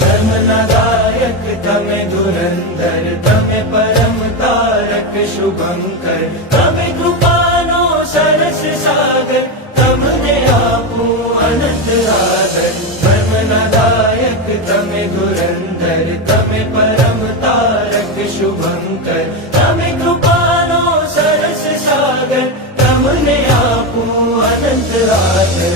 धर्मनादायक तमे धुरंधर तमे परम तारक शुभंकर तमे कृपानो सरस सागर तमने आपू अनंत आदर धर्मनादायक तमे धुरंधर तमे परम तारक शुभंकर तमे कृपानो सरस सागर तमने आपू अनंत आदर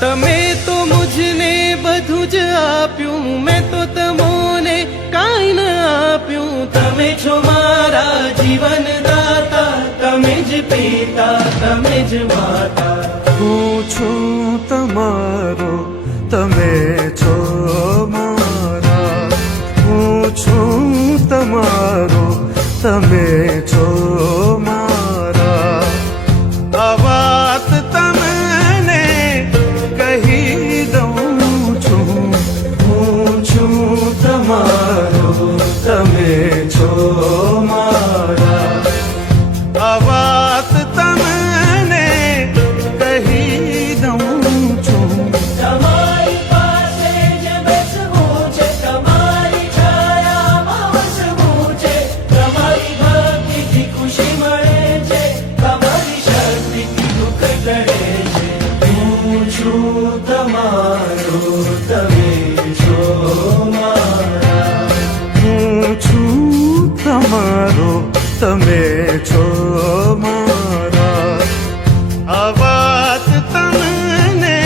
તમે તો મુझને બધું જ આપ્યું, મેં તો તમોને કાંઈ ન આપ્યું. તમે છો મારા જીવન દાતા, તમે જ પિતા, તમે જ માતા. હું છું તમારો, તમે છો મારા. હું છું તમારો, તમે છો મારા. આ વાત તમને કહી દઉં છું. હું છું તમારો, તમે છો મારા. આ વાત તમને કહી દઉં છું. તમારી પાસે જ બેસવું છે, તમારી છાયામાં વસવું છે. તમારી ભક્તિથી ખુશી મળે છે, તમારી શક્તિથી દુઃખ ટળે છે. હું છું તમારો, તમે છો મારા. હું છું તમારો, તમે છો મારા. આ વાત તમને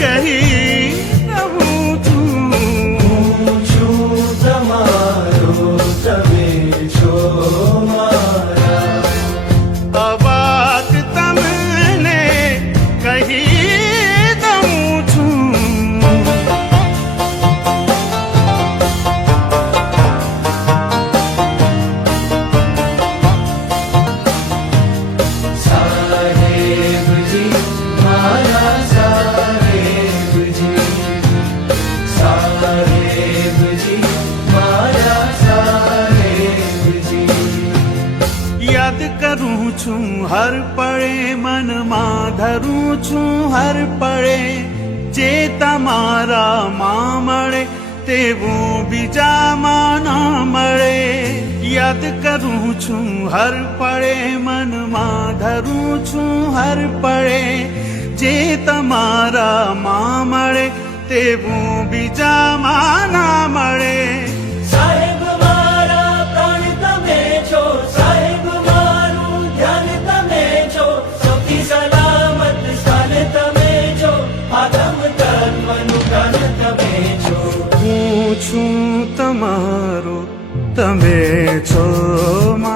કહી દઉં છું. હું છું તમારો, તમે છો મારા. આ વાત તમને કહી દઉં છું. સાહેબજી મારા સાહેબજી, સાહેબજી મારા સાહેબજી. યાદ કરું છું હર પળે, મનમાં ધરું છું હર પળે. જે તમારામાં મળે તેવું બીજામાં ના મળે. યાદ કરું છું હર પળે, મનમાં ધરું છું હર પળે. જે તમારામાં મળે તેવું બીજામાં ના મળે. સાહેબ મારા પ્રાણ તમે છો, સાહેબ મારું ધ્યાન તમે છો. સૌથી સલામત સ્થાન તમે છો, આદમ તત્વનું કાન તમે છો. હું છું તમારો, તમે છો મારા.